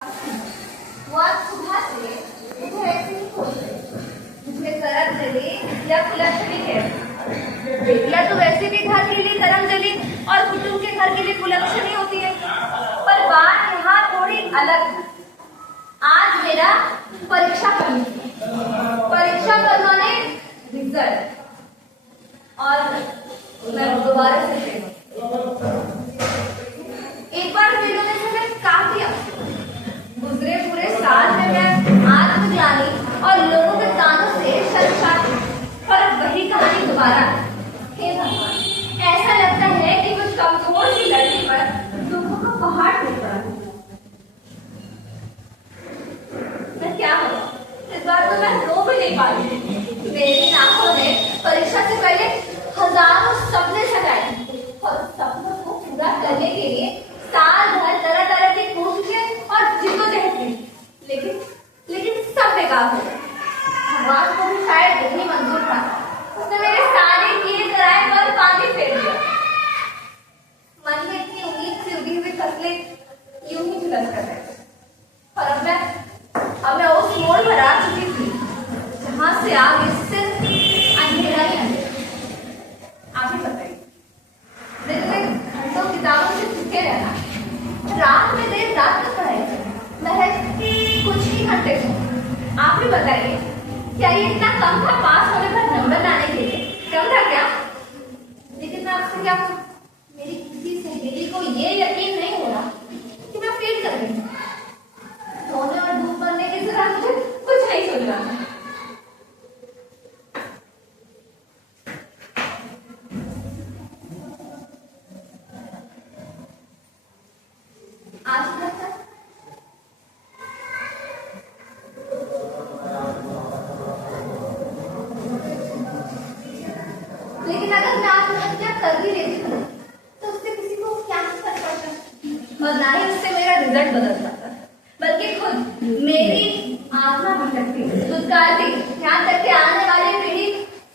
वो आज सुबह से मुझे ऐसे ही सोच रही, मुझे तरफ जली या खुला शरीर है। बेटियां तो वैसे भी घर के लिए करम जली और कुटुंब के घर के लिए कुलक्षणी होती है, पर बात यहाँ थोड़ी अलग है। आज मेरा परीक्षा करनी थी, परीक्षा करना ने रिजल्ट, और मैं दोबारा से फेल। एक बार फेल होने से मैं काफी गुजरे पूरे साल में मैं आत्मज्ञानी और लोगों के तानों से शर्मसार, पर वही कहानी दोबारा। हे भगवान, ऐसा लगता है कि कुछ कमजोर सी लड़की पर दुखों का पहाड़ टूट पड़ा। मैं क्या करूं? इस बार तो मैं रो भी नहीं पाई। मेरी आंखों ने परीक्षा से पहले हजारों सपने सजाए, और सपनों को पूरा करने के लिए साल भर तरह तरह की कोशिशें और जिद्दोजहद की, लेकिन सब बेकार हो गए। भगवान को भी शायद यही मंजूर था, उसने मेरे सारे किए कराए पर पानी फेर दिया। मन में इतनी उम्मीद से उगी हुई फसलें यूं ही झुलस कर रहे, और अब मैं उस मोड़ पर आ चुकी थी जहां से आगे सिर्फ अंधेरा ही अंधेरा। आप ही बताइए, दिन में घंटों किताबों से चिपके रहना, रात में देर रात तक पढ़ाई करना, महज कुछ ही घंटे से। आप ही बताइए, क्या ये इतना कम था पास होने पर नंबर लाने के लिए? कम था क्या? लेकिन मैं आपसे क्या कहूं, मेरी किसी सहेली को ये यकीन नहीं हो रहा कि मैं फेल कर रही हूँ। सोने और धूप बनने की जरा मुझे कुछ नहीं सुन रहा। आज तक लेकिन अगर मैं आत्महत्या कर भी लेती हूँ तो उससे किसी को क्या फर्क पड़ता, और ना ही उससे मेरा रिजल्ट बदल जाता, बल्कि खुद मेरी आत्मा भटकती, दुत्कारती, यहाँ तक कि आने वाली पीढ़ी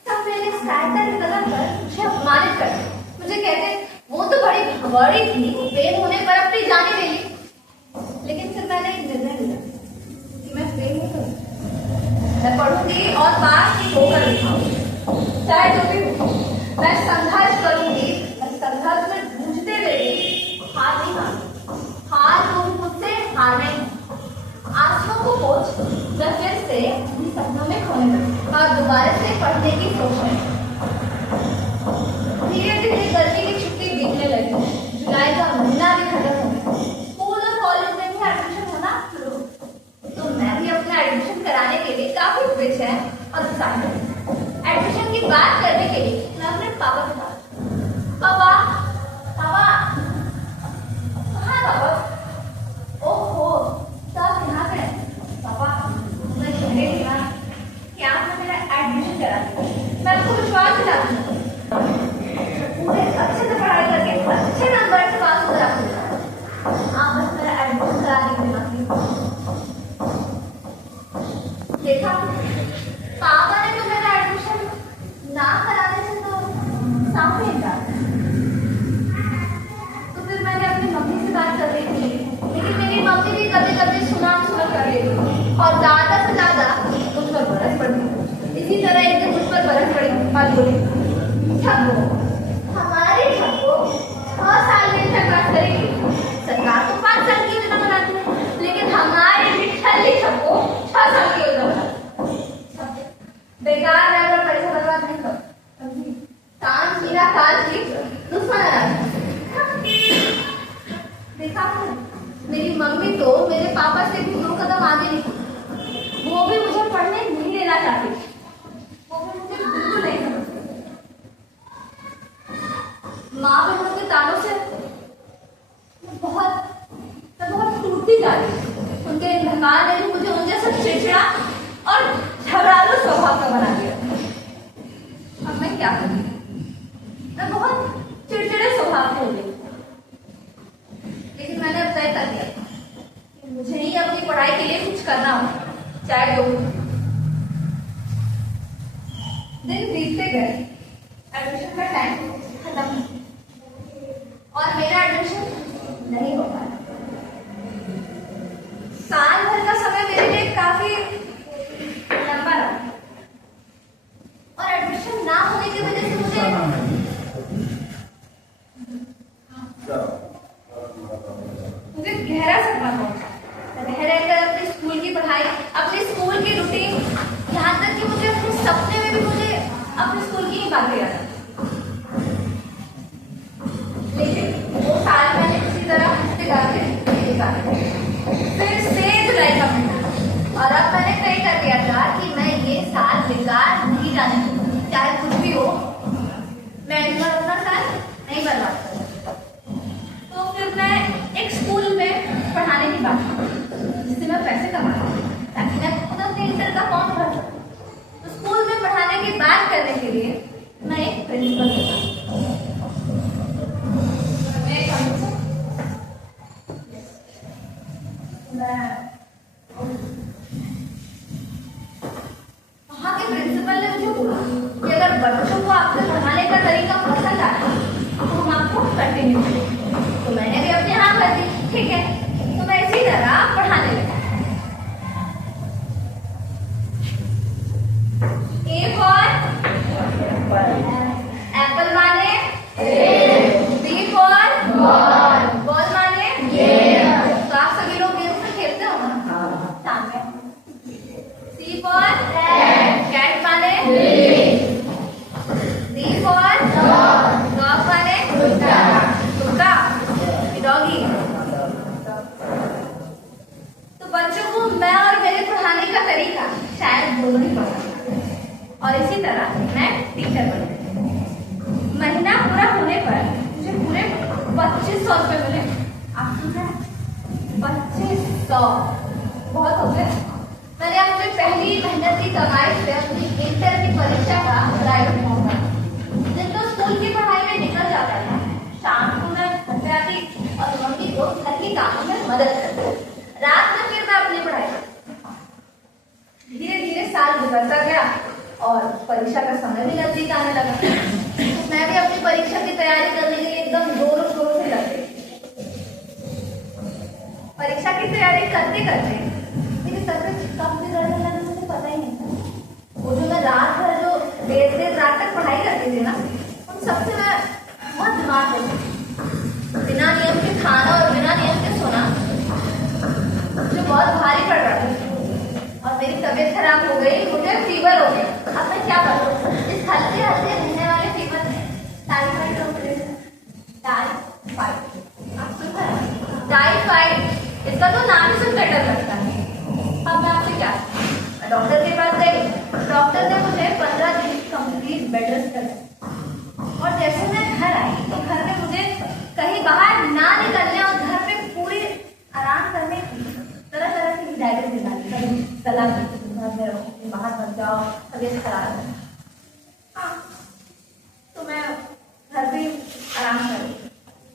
सब मेरे सहायता के कदम पर मुझे अपमानित करते। मुझे कहते, वो तो बड़ी भगौड़ी थी, फेल होने पर अपनी जाने ले ली। लेकिन फिर मैंने एक निर्णय लिया कि मैं फेल नहीं करूंगी, मैं पढ़ूंगी और पास ही होकर दिखाऊंगी, चाहे जो भी हो। मैं संघर्ष करूंगी, मैं संघर्ष में जूझते हुए हार नहीं मानूंगी। हार तो मुझसे हारना ही। आंसुओं को पोंछ जब फिर से सपनों में खोने लगी और दोबारा से पढ़ने की सोच है। धीरे धीरे गर्मी की छुट्टी बीतने लगी, जुलाई का महीना भी खत्म हो गया, स्कूल और कॉलेज में भी एडमिशन होना शुरू हो, तो मैं भी अपना एडमिशन कराने के लिए काफी बेचैन और उत्साहित। एडमिशन की बात करने के लिए मैं अपने पापा के पास, पापा पापा कहाँ पापा? ओहो, सब यहाँ पे पापा, मैं कह रही थी ना कि आपने मेरा एडमिशन करा दिया। मैं आपको विश्वास दिला दूँ, पूरे अच्छे से पढ़ाई करके अच्छे नंबर से पास होकर आप बस मेरा एडमिशन करा दीजिए। देखा, पापा ने तो मेरा एडमिशन ना कराने से तो साफ ही इनकार। तो फिर मैंने अपनी मम्मी से बात कर रही थी, लेकिन मेरी मम्मी भी कभी कभी सुना कर रही थी, और ज्यादा से ज्यादा मुझ पर बरस पड़ी। इसी तरह एक दिन मुझ पर बरस पड़ी और बोली, ठग्गो, हमारी ठग्गो 6 साल में इंटर पास करेगी, सरकार तो 5 साल की योजना बनाती है, लेकिन हमारी ठल्ली ठग्गो 6 साल की योजना बनाती। बेकार रहकर पैसा बर्बाद नहीं कर, कान मीरा काल की दुश्मन। देखा, मेरी मम्मी तो मेरे पापा से भी 2 कदम आगे निकली, वो भी मुझे पढ़ने नहीं देना चाहती, वो भी मुझे बिल्कुल नहीं समझती। माँ बहनों के तानों से बहुत टूटती जा रही। उनके इंतकाल ने भी मुझे उन जैसा चिड़चिड़ा और झगड़ालू स्वभाव का बना दिया। अब मैं क्या करूं? मैं बहुत चिड़चिड़े स्वभाव की हो गई, लेकिन मैंने अब तय कर लिया कि मुझे ही अपनी पढ़ाई के लिए कुछ करना हो, चाहे जो। दिन बीतते गए, एडमिशन का टाइम खत्म और मेरा एडमिशन नहीं हो पाया। मुझे गहरा सदमा पहुंचा। रह रहकर अपने स्कूल की पढ़ाई, अपने स्कूल की रूटीन, यहाँ तक कि मुझे अपने सपने में भी मुझे अपने स्कूल की ही बातें याद आती। लेकिन वो साल मैंने किसी तरह हंसते गाते निकाले। फिर से जुलाई का महीना और अब मैंने तय कर दिया था कि मैं ये साल बेकार नहीं जाने दूंगी, चाहे कुछ भी हो। मैं इस बार अपना साल नहीं बर्बाद करूंगी। तो फिर मैं एक स्कूल में पढ़ाने की बात की, जिससे मैं पैसे कमाऊँ ताकि मैं खुद अपने इंटर का फॉर्म भर सकूं। तो स्कूल में पढ़ाने की बात करने के लिए मैं एक प्रिंसिपल के पास वहाँ के प्रिंसिपल ने मुझे बोला कि अगर बच्चों को आपसे पढ़ाने का तरीका पसंद आए तो हम आपको कंटिन्यू करेंगे। तो मैंने भी अपनी हाँ कर दी, ठीक है। तो मैं इसी तरह पढ़ाने लगी। ए फॉर एप्पल माने बी फॉर बॉल माने तो आप सभी लोग गेम में खेलते हो ना सामने। सी फॉर कैट माने डी फॉर डॉग माने कुत्ता डॉगी। तो बच्चों को मैं और मेरे पढ़ाने का तरीका शायद दोनों ही पसंद है और इसी तरह मैं टीचर बन गई। महीना पूरा होने पर मुझे पूरे 2500 रुपये मिले। आप सुन रहे हैं? 2500 बहुत हो गए। मैंने अपनी पहली मेहनत की कमाई से अपनी इंटर की परीक्षा का प्राइवेट फॉर्म भरा। दिन तो स्कूल की पढ़ाई में निकल जाता था, शाम को मैं घर पे आती और मम्मी को घर की कामों में मदद करती। रात में फिर मैं अपनी पढ़ाई करती। धीरे धीरे साल गुजरता गया और परीक्षा का समय भी नजदीक आने लगा। मैं भी अपनी परीक्षा की तैयारी करने के लिए एकदम जोर शोर से लग गई। परीक्षा की तैयारी करते करते मेरी तबीयत कब बिगड़ने लगी मुझे पता ही नहीं था। वो जो मैं रात भर जो देर रात तक पढ़ाई करती थी ना, उन सबसे मैं बहुत बीमार हो गई। बिना नियम के खाना और बिना नियम के सोना मुझे बहुत भारी पड़ रहा था और मेरी तबीयत खराब हो गई। मुझे फीवर हो गया। अब मैं क्या करूँ? इस हल्के हल्के रहने वाले फीवर में टाइफाइड आप सुन रहे हैं? टाइफाइड, इसका तो नाम ही सुनकर डर लगता है। अब मैं आपसे क्या, मैं डॉक्टर के पास गई। डॉक्टर ने मुझे 15 दिन कंप्लीट बेड रेस्ट कर दिया और जैसे मैं घर आई तो घर में मुझे कहीं बाहर ना निकलने और घर में पूरी आराम करने की तरह तरह की हिदायतें दी जाती। कभी सलाह घर में रहो, बाहर मत जाओ, तबीयत खराब है। हाँ, तो मैं घर पे आराम कर रही।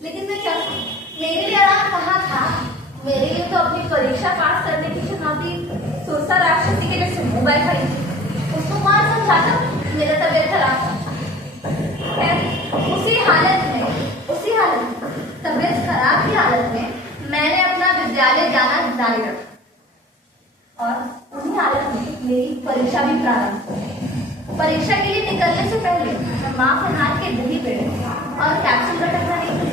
लेकिन मैं क्या, मेरे लिए आराम कहाँ था? मेरे लिए तो अपनी परीक्षा पास करने की चुनौती सुरसा राक्षसी के जैसे मुंह बैठाई। उसको कौन समझाता मेरा तबीयत खराब था? उसी हालत में तबीयत खराब की हालत में मैंने अपना विद्यालय जाना जारी रखा और उसी हालत में मेरी परीक्षा भी प्रारंभ हुई। परीक्षा के लिए निकलने से पहले मैं माँ के हाथ के दही पेड़े और कैप्सूल का टकरा नहीं थी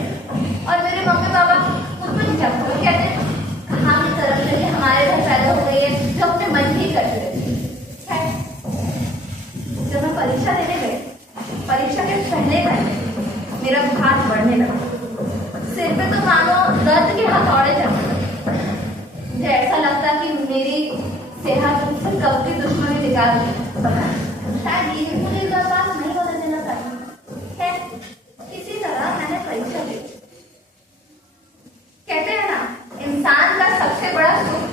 और मेरे मम्मी पापा खुद में जब वो कहते कहाँ की तरफ से हमारे घर पैदा हो गई है जो अपने मन ही करते रहते। जब मैं परीक्षा देने गई, परीक्षा के पहले पहले मेरा बुखार बढ़ने लगा। सिर पे तो मानो दर्द के हथौड़े चलने लगे। मुझे ऐसा लगता कि मेरी सेहत मुझसे कब की दुश्मनी दिखा दी। शायद ये मुझे बर्बाद नहीं होने देना चाहिए। इसी तरह मैंने परीक्षा दी। कहते हैं ना, इंसान का सबसे बड़ा सुख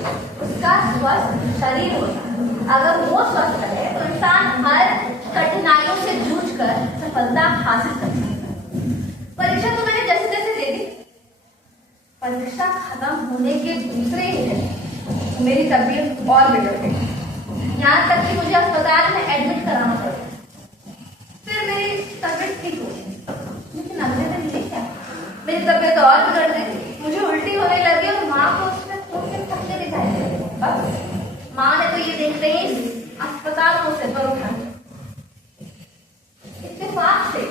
उसका स्वस्थ शरीर होता है। अगर वो स्वस्थ है तो इंसान हर कठिनाइयों से जूझकर सफलता हासिल कर सकता है। परीक्षा तो मैंने जैसे तैसे दे दी। परीक्षा खत्म होने के दूसरे ही दिन मेरी तबीयत और बिगड़ गई, यहाँ तक कि मुझे अस्पताल में एडमिट कराना पड़ा। फिर मेरी तबीयत ठीक हो गई, लेकिन अगले दिन ये क्या, मेरी तबीयत और बिगड़ गई। मुझे उल्टी होने लगी और माँ को उसमें खून के थक्के दिखाई दे। बस माँ ने तो ये देखते ही अस्पताल को से पर उठा। इत्तेफाक से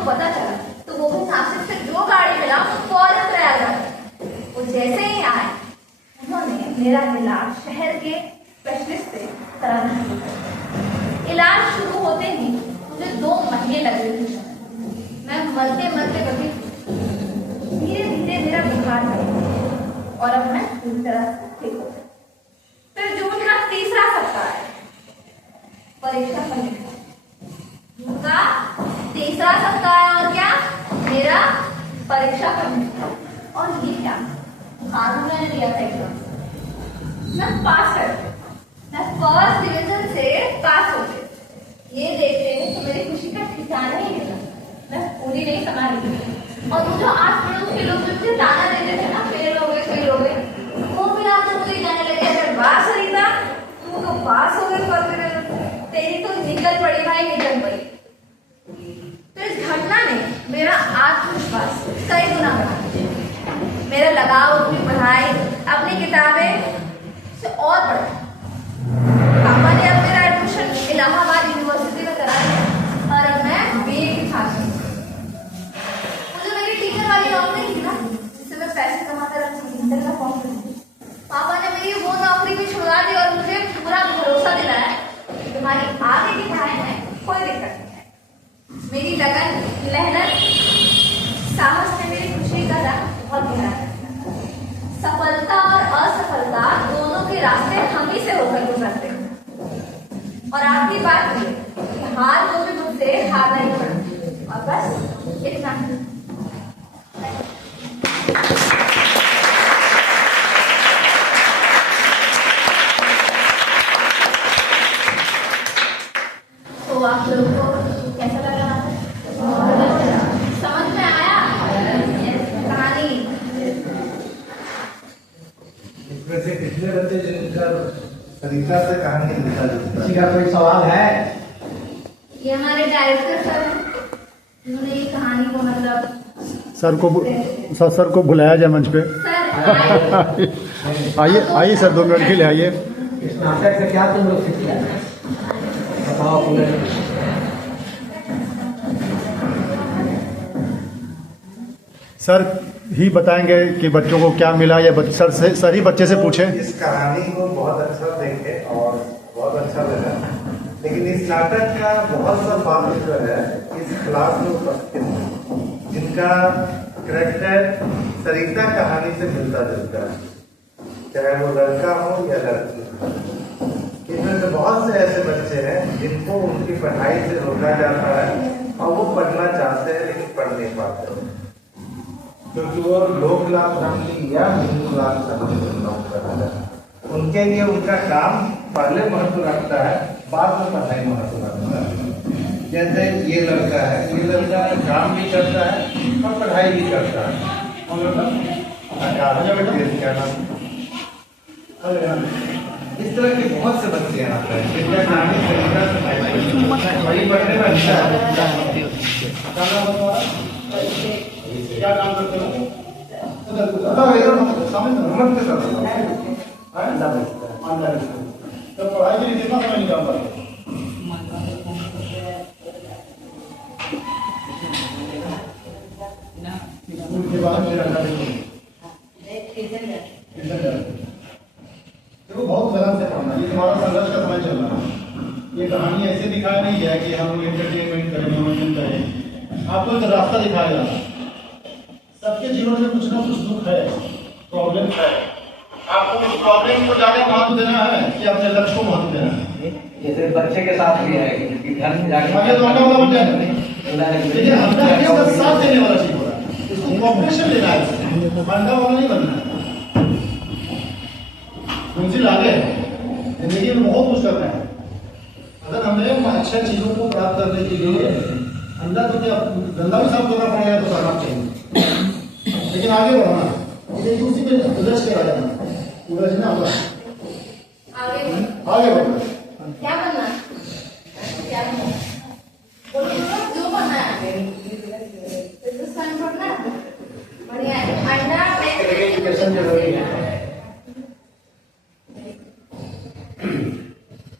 को पता चला तो वो भी नासिक से जो गाड़ी मिला फौरन तैयार कर। वो जैसे ही आए उन्होंने मेरा इलाज शहर के स्पेशलिस्ट से कराना शुरू किया। इलाज शुरू होते ही मुझे 2 महीने लगे थे। मैं मरते मरते कभी धीरे धीरे मेरा बुखार बढ़ा और अब मैं पूरी तरह से ठीक हो गई। फिर जून का तीसरा सप्ताह है, परीक्षा परीक्षा जून का तीसरा सप्ताह है और क्या मेरा परीक्षा परीक्षा। और ये क्या आज मैंने दिया था एग्जाम, मैं पास कर गई, मैं फर्स्ट डिवीजन से पास हो गई। ये देखते तो मेरी खुशी का ठिकाना ही नहीं था। मैं पूरी नहीं संभाली और मुझे आस पड़ोस के लोग जो मुझे ताना देते थे ना फेल हो गए, वो भी आप मुझे कहने लगे अगर बात सरिता तू तो पास हो गई, तेरी तो निकल पड़ी भाई, निकल पड़ी। तो इस घटना ने मेरा आत्मविश्वास कई गुना बढ़ा दिया। मेरा लगाव अपनी पढ़ाई अपनी किताबें से और बढ़ा। पापा ने अब मेरा एडमिशन इलाहाबाद यूनिवर्सिटी में करा दिया और अब मैं बीए की छात्र हूँ। मुझे मेरी टीचर वाली नौकरी थी ना जिससे मैं पैसे कमाकर अपनी इंटर का फॉर्म भरी। पापा ने मेरी वो नौकरी भी छुड़ा दी और मुझे पूरा भरोसा दिलाया तुम्हारी आगे की पढ़ाई में कोई दिक्कत नहीं है। मेरी लगन मेहनत साहस ने मेरी खुशी का रंग बहुत गहरा कर दिया। सफलता और असफलता दोनों के रास्ते हम ही से होकर गुजरते हैं और आपकी बात ये कि हार को भी मुझसे हारना ही पड़ा और बस इतना ही। तो आप लोगों को कैसा लगा? समझ में आया कहानी? वैसे कितने बच्चे जिनका सरिता से कहानी लिखा जाता है? किसी का कोई सवाल है? ये हमारे डायरेक्टर सर हैं, उन्होंने ये कहानी को मतलब सर को बुलाया जाए मंच पे। सर आइए आइए सर 2 मिनट के लिए आइए। इस नाटक से क्या तुम लोग सीख लिया? बताओ पूरे। सर ही बताएंगे कि बच्चों को क्या मिला या सर ही बच्चे से पूछे। इस कहानी को बहुत अच्छा देखे और बहुत अच्छा लगा, लेकिन इस नाटक का बहुत सा पात्र है इस क्लास में उपस्थित है जिनका कैरेक्टर सरिता कहानी से मिलता जुलता है, चाहे वो लड़का हो या लड़की। इनमें से बहुत से ऐसे बच्चे हैं जिनको उनकी पढ़ाई से रोका जाता है और वो पढ़ना चाहते हैं लेकिन पढ़ नहीं पाते, क्योंकि वो लो क्लास फैमिली या मिडिल क्लास फैमिली से बिलोंग करता है। उनके लिए उनका काम पहले महत्व रखता है, बाद में पढ़ाई महत्व रखता है। जैसे ये लड़का है, ये लड़का काम भी करता है और पढ़ाई भी करता है। क्या नाम? इस तरह के बहुत से बच्चे यहाँ पे हैं जिनका कहानी सरिता से वही पढ़ने में अच्छा है। क्या काम करते हो? तो पढ़ाई के लिए कितना समय निकाल पाते? स्कूल के बाद फिर अड्डा देखो बहुत गलत से पढ़ना, ये तुम्हारा संघर्ष का समय चल रहा है। ये कहानी ऐसे दिखाया नहीं है कि हम एंटरटेनमेंट करें, मनोरंजन करें, आपको एक रास्ता दिखाया जा रहा है। सबके जीवन में कुछ ना कुछ दुख है, प्रॉब्लम है। आपको उस प्रॉब्लम को ज्यादा महत्व देना है कि अपने लक्ष्य को महत्व देना है। जैसे बच्चे के साथ भी है कि घर में जाके आगे तो अड्डा वाला बन जाएगा, लेकिन अड्डा इसका साथ देने वाला चीज हो रहा है, इसको कॉपरेशन लेना है, अड्डा वाला नहीं बनना है। मंजिल आगे है, जिंदगी में बहुत कुछ करना है। अगर हमें अच्छी चीजों को प्राप्त करने के लिए अंदर तो क्या गंदा भी साफ करना पड़ेगा तो करना चाहिए, लेकिन आगे बढ़ना है। उसी में उलझ के आ जाना, उलझना होगा, आगे बढ़ना। क्या बनना? क्या बनना? जो बनना है बिजनेस मैन बनना है, बढ़िया है। अंडा एजुकेशन जरूरी है।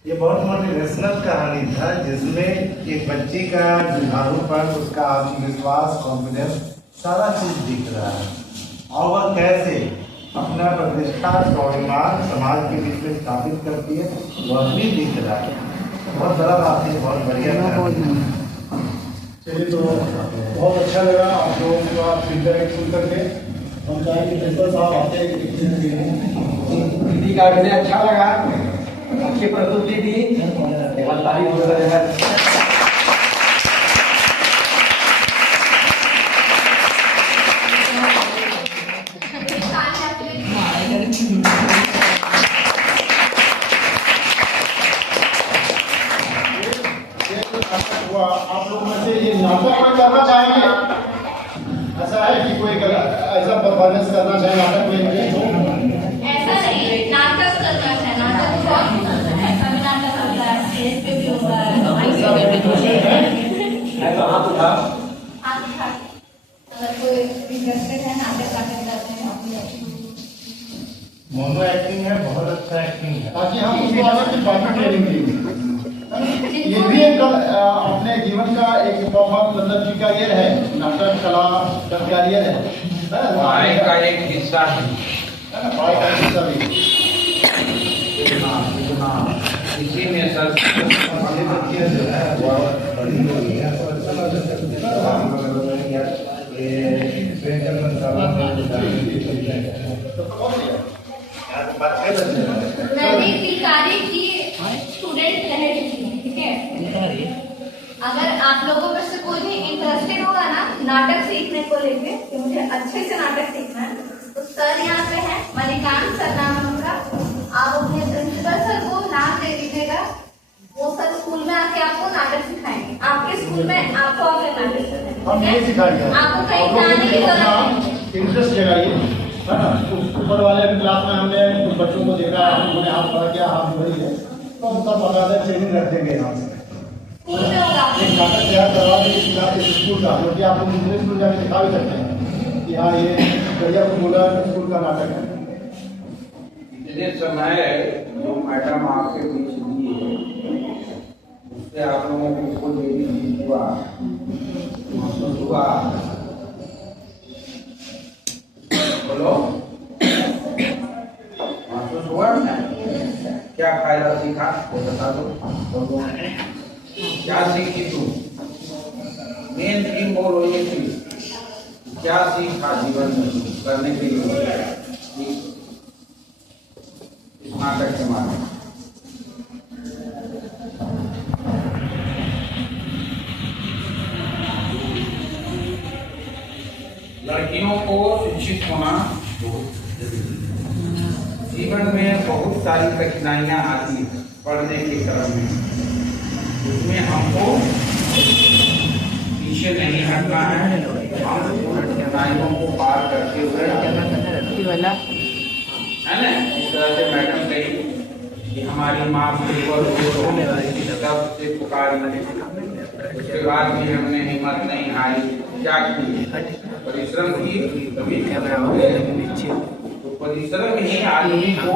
ये बहुत मोटिवेशनल कहानी था जिसमें एक बच्ची का जुझारूपन, उसका आत्मविश्वास, कॉन्फिडेंस, सारा चीज दिख रहा है। और वह कैसे अपना प्रतिष्ठा स्वाभिमान समाज के बीच में स्थापित करती है, वह भी दिख रहा है। बहुत बड़ा बात है, बहुत बढ़िया है। चलिए, तो बहुत अच्छा लगा आप लोगों का फीडबैक सुन करके। हम चाहेंगे प्रिंसिपल साहब आते दीदी का अभिनय अच्छा लगा, अच्छी प्रस्तुति दी और तारीफ हो रही है। हुआ, आप लोग में से ये नाटक में करना चाहेंगे? ऐसा है कि कोई ऐसा परफॉर्मेंस करना चाहे नाटक में? ऐसा नहीं, नाटक करना है, नाटक बहुत पसंद है, ऐसा भी नाटक होता है, स्टेज पे भी होता है, तो हाथ उठा। अगर कोई इंटरेस्टेड है नाटक करते हैं। मोनो एक्टिंग है, बहुत अच्छा एक्टिंग है। ताकि हम उसको आगे की बाकी ट्रेनिंग देंगे। ये भी एक अपने जीवन का एक बहुत मतलब की कैरियर है, नाटक कला का कैरियर है, पढ़ाई का एक हिस्सा है। पढ़ाई का हिस्सा भी। इसी में सर ये बच्चियाँ जो है बहुत बड़ी हो गई है, तो अच्छा लगता है। ये पेंटर मंत्रालय मैंने पिकारी की स्टूडेंट रह चुकी हूँ, ठीक है। अगर आप लोगों में से कोई भी इंटरेस्टेड होगा ना नाटक सीखने को लेके कि मुझे अच्छे से नाटक सीखना है, तो सर यहाँ पे है, मणिकांत सर नाम है उनका। आप अपने प्रिंसिपल सर को नाम दे दीजिएगा, वो सर स्कूल में आके आपको नाटक सिखाएंगे। आपके स्कूल में आपको आके नाटक हम ये सिखाएंगे, आपको कहीं जाने की जरूरत नहीं। इंटरेस्ट जगाइए, है ना। ऊपर वाले क्लास में हमने कुछ बच्चों को देखा, उन्होंने हाथ पकड़ किया, हाथ बढ़ी है, तो हम सब बकायदा ट्रेनिंग रख देंगे यहाँ से। स्कूल में होगा एक नाटक तैयार करवा देंगे स्कूल का, जो कि आप लोग दूसरे स्कूल जाकर दिखा भी सकते हैं कि हाँ ये बढ़िया बोला स्कूल का नाटक है। इतने समय जो मैडम आपके बीच दी है, उससे आप लोगों को कोई देवी हुआ महसूस हुआ? बोलो, महसूस हुआ ना? क्या फायदा सीखा वो बता दो। बोलो, क्या सीखी तू? मेन थीम बोलो ये थी, क्या सीखा जीवन में करने के लिए इस नाटक के माध्यम? लड़कियों को शिक्षित होना बहुत जरूरी है। जीवन में बहुत सारी कठिनाइयां आती हैं पढ़ने के क्रम में, उसमें हमको पीछे नहीं हटना है। हम कठिनाइयों को पार करते हुए है ना, इस तरह से मैडम कही कि हमारी माँ से पुकारी, उसके बाद भी हमने हिम्मत नहीं हारी, क्या की? परिश्रम की कभी तो परिश्रम ही आदमी को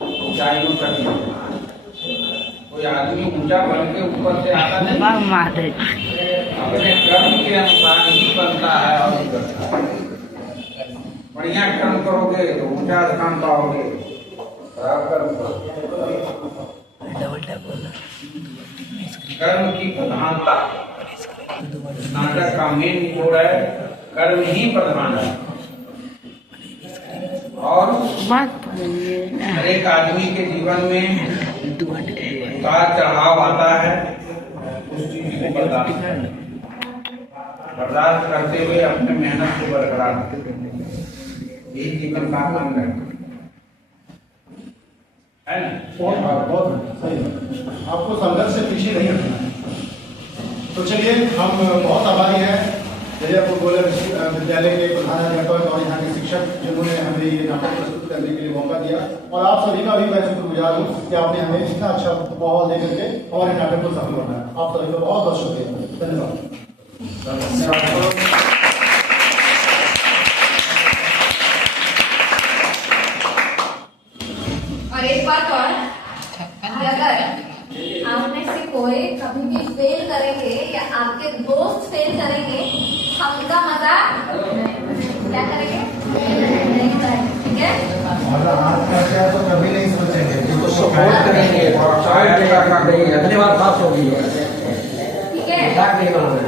ऊंचाइयों तक ले जाता है। कोई आदमी ऊंचा बन के ऊपर से आता नहीं, अपने कर्म के अनुसार ही बनता है और करता है। बढ़िया कर्म करोगे तो ऊंचा स्थान पाओगे, खराब कर्म कर्म की प्रधानता नाटक का मेन निचोड़ है, कर्म ही प्रधान है। और हर एक आदमी के जीवन में उतार चढ़ाव आता है, उस चीज को बर्दाश्त करते हुए अपने मेहनत को बरकरार रखते, यही जीवन का आनंद है ना। बहुत सही है, आपको संघर्ष से पीछे नहीं हटना है। तो चलिए, हम बहुत आभारी हैं जयपुर गोलर विद्यालय के प्रधानाध्यापक और यहाँ के शिक्षक जिन्होंने हमें ये नाटक प्रस्तुत करने के लिए मौका दिया, और आप सभी का भी मैं शुक्रगुजार हूँ कि आपने हमें इतना अच्छा माहौल दे करके हमारे नाटक को सफल बनाया। आप सभी का बहुत बहुत शुक्रिया, धन्यवाद। और एक बात और, अगर आप में से कोई कभी भी फेल करेंगे या आपके दोस्त फेल करेंगे, हम उनका मजाक क्या करेंगे? नहीं करेंगे, ठीक है? और आज करते हैं तो कभी नहीं सोचेंगे कि उसको सपोर्ट करेंगे, धन्यवाद, बात होगी, ठीक है? मजाक नहीं बनाना।